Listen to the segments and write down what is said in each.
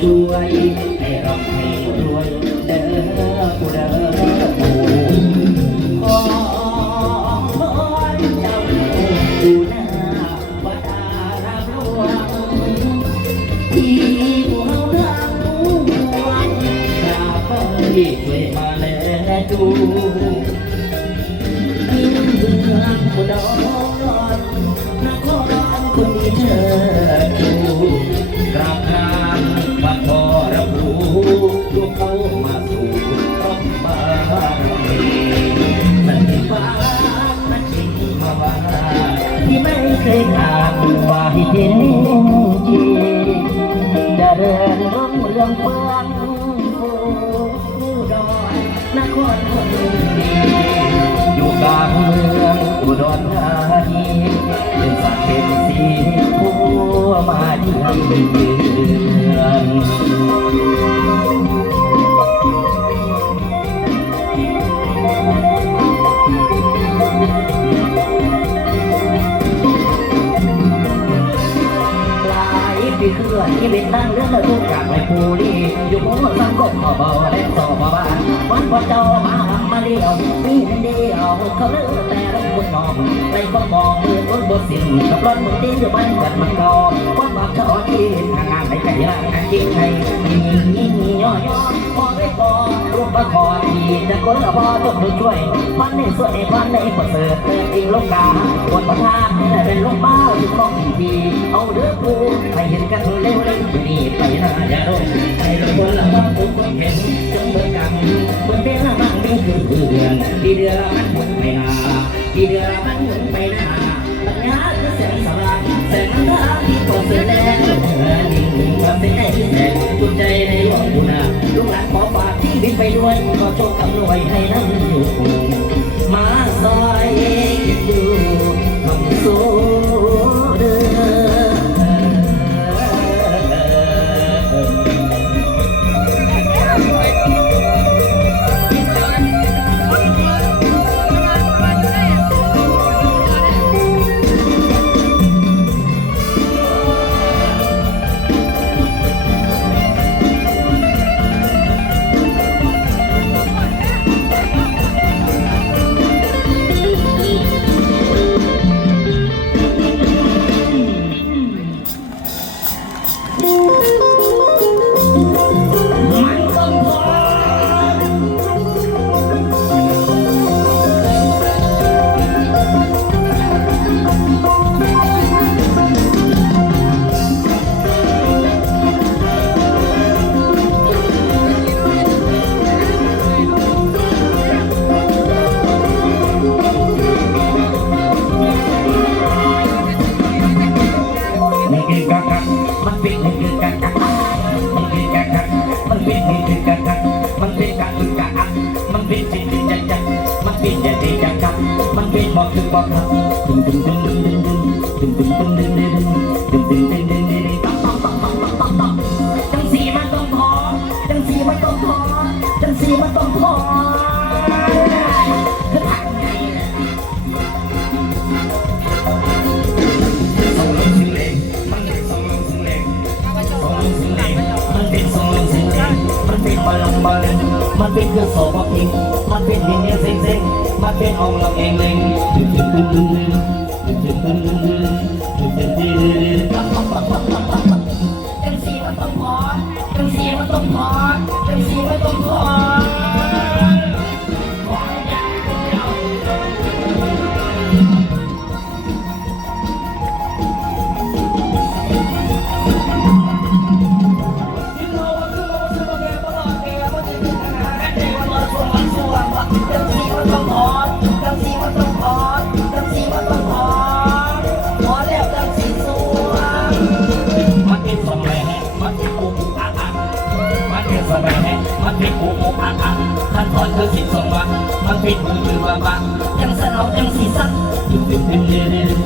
ดลช่วยให้ร่ำให้รวยเด้อผู้เด้อผู้ขอเจ้าผู้นาวัดอารามหลวงที่หัวเราวงกราบไปช่วยมาแลดูเมืองอุดรน เรืองเฟื่องฟูผู้ดอยนครคนดีอยู่กลางเมืองอุดรธานีเป็นสักเป็นสีผู้มาเยือนหลายปีเคลื่อนที่เป็นนั่งเรื่อง นเดียวเขาเลือกแต่ละคนมองในบ้องมองมือต้นบทสิ่งกับรถมือตีอยู่บ้านเกิดมันกอควันบักชอที่ทางงานในใจร่างงานจริงให้ยิ่งยิ่งย่อย่อพอได้พอรูปประคอที่จะคนละพอต้องดูช่วยพันในส่วนในพันในประเสริฐเติมจริงโลกาบนประทานนี่เป็นลูกบ้าถึงมองทีเอาเด้อกูให้เห็นกันเร็วๆนี่ไปหน้า ที่แสงกุญใจในหลวงบุญนาลูกหลานขอฝากที่บินไปด้วยขอโชคกำนวยให้นะ มันเป็นเครื่องโซ่พักพิงมันเป็นดินเนียเซ็งเซ็งมันเป็นองลำเองเลงตึ๊ดตึ๊ดตึ๊ดตึ๊ดตึ๊ดตึ๊ดตึ๊ดตึ๊ดตึ๊ดตึ๊ดตึ๊ดตึ๊ดตึ๊ดจัง ยังสนองยังสีสันอยู่เป็นเป็น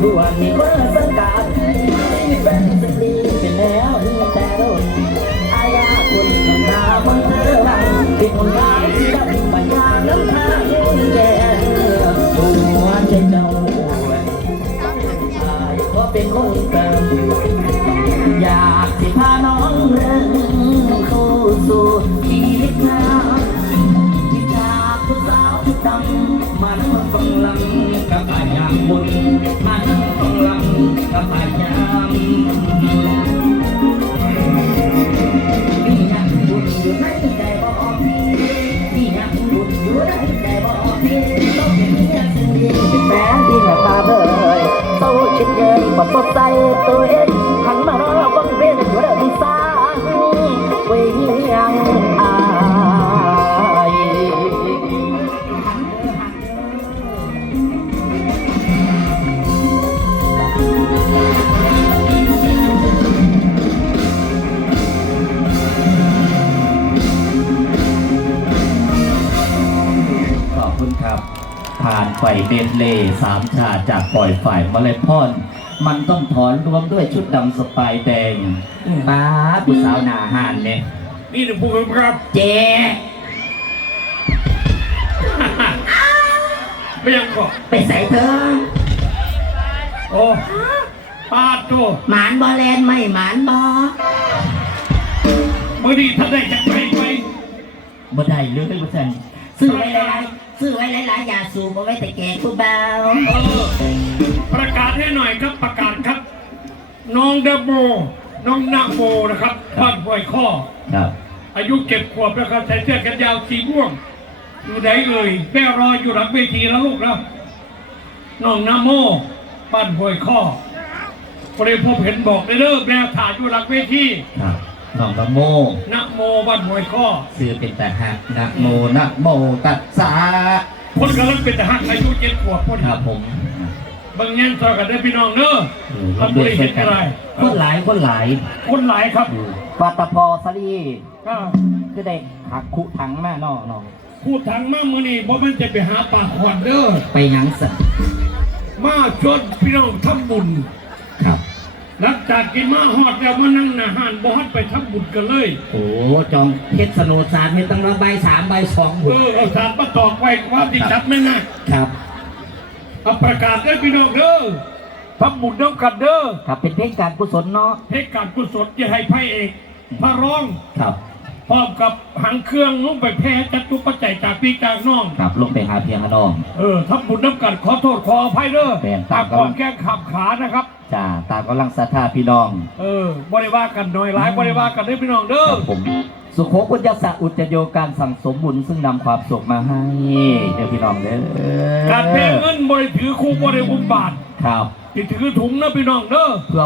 สองทวนมีคนสังกัดเป็นสตรีเป็นแล้วแต่โดนอายาคนทำนามันเธอหลังเป็นคนร้ายที่ อย่างบุญอยู่ในใจบ่พี่ต้องเป็นเมียสิ่งดีแม้ที่หน้าตาเบยโตชิดเยินบ่สดใสตัวเอง ไฟเบนเล่สามชาติจากปล่อยฝ่ายมาเลยพอนมันต้องถอนรวมด้วยชุดดำสปายแดงป้าผู้สาวหนาหานเนี่ยนี่หนึ่งผู้กำกับเจ๊ไม่ยังก่อไปใส่เธอ โอ้ปาดตัวหมานบอแลนไม่หมานบอมื่อนี้ท่านได้จากไปไปบ่ได้เลยบ่ซั่นซื้อไว้หลายๆ ซื้อไว้หลายๆอย่าสูบเอาไว้แต่แก่ผู้เบาเออประกาศให้หน่อยครับประกาศครับ น้องเดโบน้องนาโมนะครับบ้านห้วยข้อ ครับ อายุเก็บขวบนะครับใส่เสื้อแขนยาวสีม่วง อยู่ไหนเอ่ยแม่รออยู่หลังเวทีแล้วลูกนะน้องนาโมบ้านห้วยข้อพอดีพบเห็นบอกเลยเด้อแม่ถ่ายอยู่หลังเวทีครับ น้องกะโมนะโมบ้านห้วยข้อซื้อเป็นแต่หักนะโมนะโมตัสสะคนกำลังเป็นทหารอายุเจ็ดขวบคนครับผมบางแง่นซอยกันได้พี่น้องเนอะเออทำบริเหตุอะไรคนหลายคนหลายคนหลายครับปัตตพอสลีก็คือได้หักคุถังแม่นอกนอกพูดทางมามือนี่เพราะมันจะไปหาปลาขวดเด้อไปหยังสัมาชวนพี่น้องทำบุญครับ หลังจากกินมาฮอดแล้วมานั่งหนาหานบ่ฮัดไปทำบุญกันเลย โอ้จอมเพชรสโนสารไม่ต้องระใบสามใบสองเออเอาสารมาตอกไว้ว่าที่จับไม่ง่ายครับเอาประกาศได้พี่น้องเด้อทำบุญน้ำกันเด้อครับเป็นเพลงการกุศลเนาะให้การกุศลจะให้พระเอกพระร้องครับพร้อมกับหังเครื่องลงไปแพ้จัตุปัจจัยจากพี่จากน้องครับลงไปหาเพียงขนองเออทำบุญน้ำกันขอโทษขออภัยเด้อแม่นตาตามมกำลังความแก้ขับขานะครับ จ้าตามกำลังศรัทธาพี่น้องเออบริว่ากันหน่อยหลายบริว่ากันเด้อพี่น้องเด้คอรับผม สุโขพุทธสะอุจโยการสั่งสมบุญซึ่งนำความสุขมาให้เดี๋ยวพี่น้องเด้อการเพลเงินบริถือคู่บริบุญบาทครับที่ถือถุงนะพี่น้องเด้อ เพื่อ